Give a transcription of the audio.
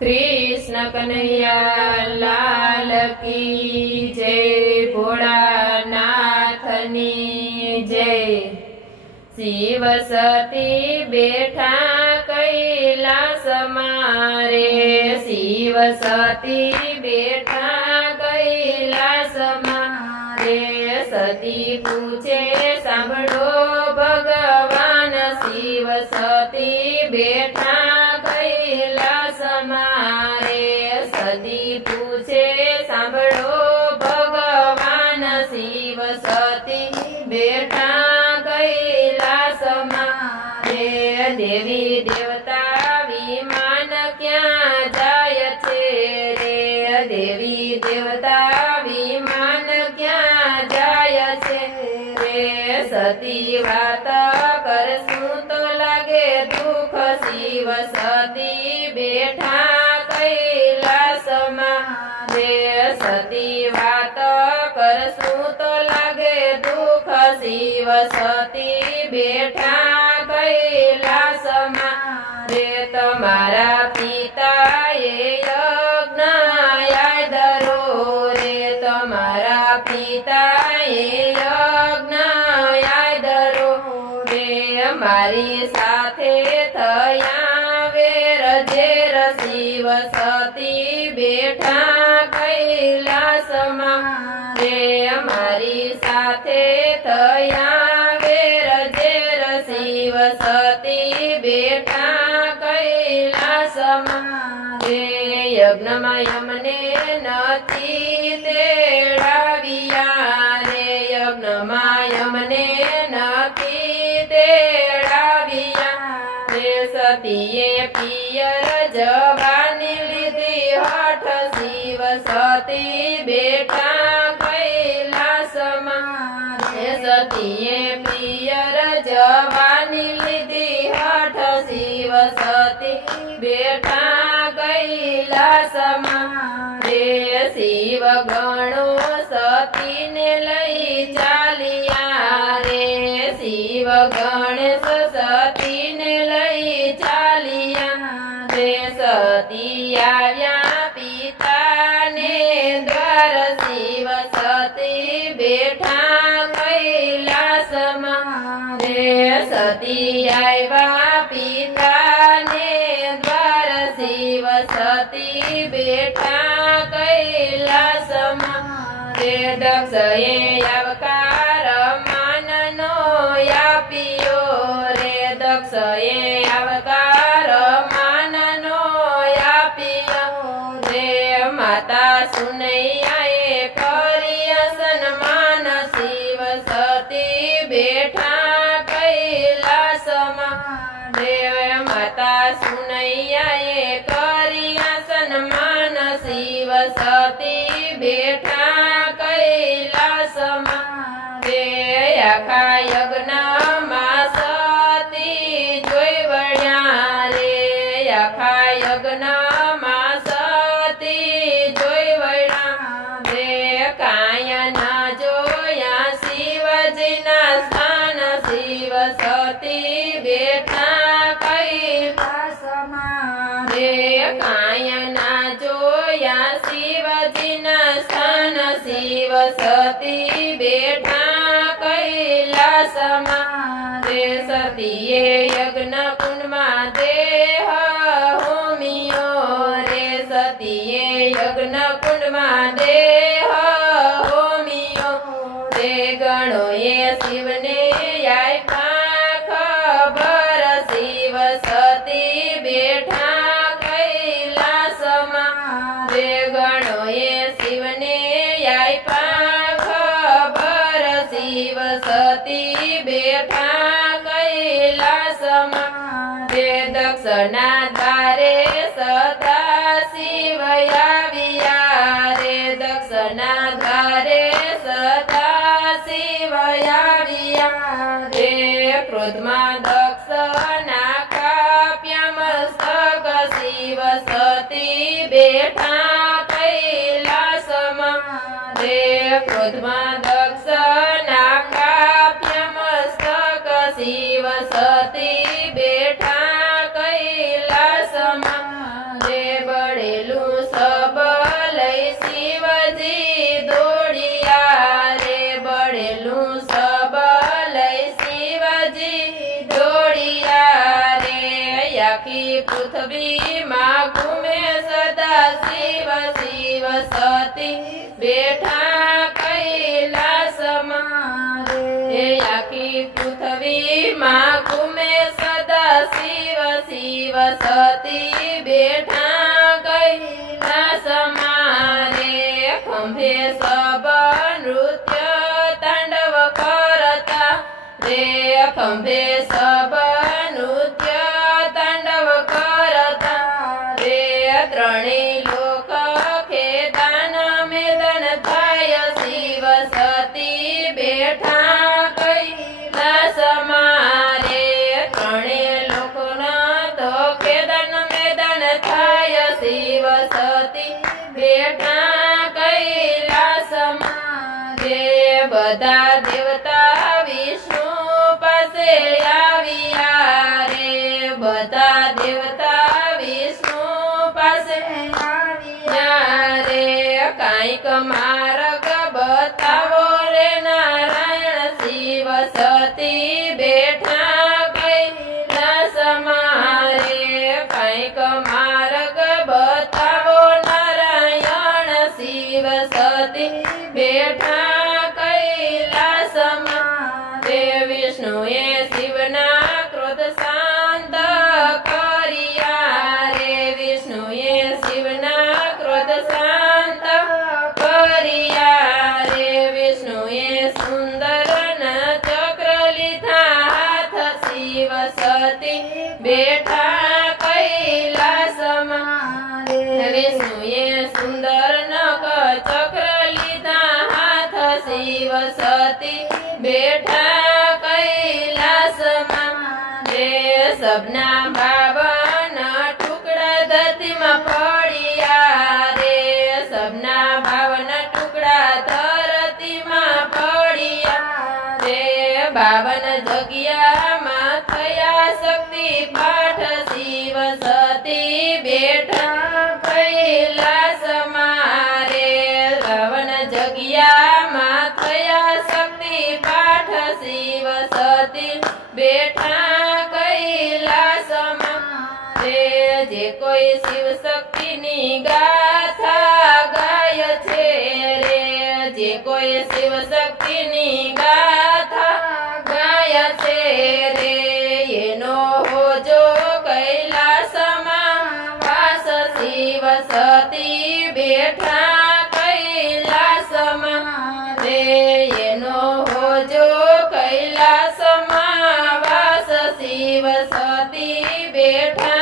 कृष्ण कन्हैया लाल की जय। भोळानाथनी जय। शिव सती बेठा कैलास मारे। शिव सती बेठा कैलास मारे। सती पूछे सांभळो भगवान। शिव सती बेठा कैलास मारे। सती पूछे सांभळो भगवान। शिव सती बेठा कैलास मारे। देवी देवता विमान क्यां जाय छे रे। देवी देवता विमान क्यां जाय छे रे। सती वात करशुं तो लागे दुख। शिव सती बेठा कैलास मारे। सती वात करशुं तो लागे दुख। शिव सती बेठा कैलास मारे। तमारा पिताए यज्ञ यादरो रे। तमारा पिताए यज्ञ यादरो रे। मारी साथे थया वेर झेर। शिव सती बेठा कैलास मारे। मारी साथे थया वेर झेर। शिव सती बेठा कैलास मारे। यज्ञमां यमने नथी तेड़ाव्या रे। यज्ञमां यमने नथी तेड़ाव्या रे। सतीए पियर जवानी लीधी हठ। शिव सती बेठा कैलास मारे। सतीए पियर जवानी लीधी हठ। शिव सती बेठा कैलास मारे। शिव गणो सती ने लई चालिया रे। शिव गणेश सती ने लई चालिया रे। सती आव्या पिता ने द्वार। शिव सती बेठा कैलास मारे। सती आव्या पिता ने द्वार। शिव सती बेठा कैलास मारे। दक्षए आवकार माननो याप्यो रे। दक्षए आवकार माननो याप्यो रे। माता सुनैयाए कर्या सन्मान। शिव सती बेठा कैलास मारे। माता सुनैयाए कर्या सन्मान। शिव सती बेठा कैलास मारे। आखा यज्ञमां सती जोई वळ्या रे। आखा यज्ञमां सती जोई वळ्या रे। कांई न जोया शिवजीना स्थान। शिव सती बेठा कैलास मारे। कांई न जोया शिवजीना स्थान। शिव सती बेठा कैलास मारे। सतीए यज्ञ कुंडमां देह होमियो रे। सतीए यज्ञ कुंडमां देह होमियो रे। गणोए शिवने आप्या खबर। शिव सती बेठा कैलास मारे। गणोए शिवने आप्या खबर। शिव सती बेठा कैलास मारे। दक्षना द्वारे सदा शिव आव्या रे। दक्षना द्वारे सदा शिव आव्या रे। क्रोधमां दक्षना काप्या मस्तक। शिव सती बेठा कैलास मारे। क्रोधमां दक्षना काप्या मस्तक। शिव सती बेठा कैलास मारे। પૃથ્વીમાં ઘૂમે સદા શિવ શિવ સતી બેઠા કૈલાસમાં રે આખી પૃથ્વીમાં ઘૂમે સદા શિવ શિવ સતી બેઠા કૈલાસમાં રે ખંભે સબ નૃત્ય તાંડવ કરતા રે ખંભે સબ નૃત્ય તાંડવ કરતા રે ત્રણેય લોક ખેદાન મેદન થાય શિવ સતી બેઠા કૈલાસમાં રે ત્રણેય લોકના તો ખેદાન મેદન થાય શિવ સતી બેઠા કૈલાસમાં રે બધા દેવતા વિષ્ણુ પાસે આવ્યા રે બધા દેવતા વિષ્ણુ પાસે આવ્યા રે કાંઈક માર્ગ બતાવો રે નારાયણ શિવ સતી બેઠા કૈલાસમાં રે કાંઈક માર્ગ બતાવો નારાયણ શિવ સતી બેઠા કૈલાસમાં રે વિષ્ણુએ શિવના ક્રોધ શાંત કર્યા રે વિષ્ણુએ શિવના ક્રોધ શાંત કર્યા રે વિષ્ણુએ સુંદર ચક્ર લીધા હાથ શિવ સતી બેઠા કૈલાસમાં રે વિષ્ણુએ સુંદર નખ ચક્ર લીધા હાથ શિવ સતી બેઠા કૈલાસમાં રે સબના બાવન ટુકડા ધરતીમાં પડ્યા રે સબના બાવન ટુકડા ધરતીમાં પડ્યા રે 52 જગ્યામાં થયા શક્તિ પાઠ શિવ સતી બેઠા કૈલાસમાં રે 52 જગ્યામાં થયા શક્તિ પાઠ શિવ સતી બેઠા કૈલાસમાં રે જે કોઈ શિવ શક્તિની ગાથા ગાય છે રે જે કોઈ શિવ શક્તિની ગાથા ગાય છે રે એનો હોજો કૈલાસમાં વાસ શિવ સતી બેઠા કૈલાસમાં રે એનો હોજો કૈલાસમાં વાસ શિવ સતી બેઠા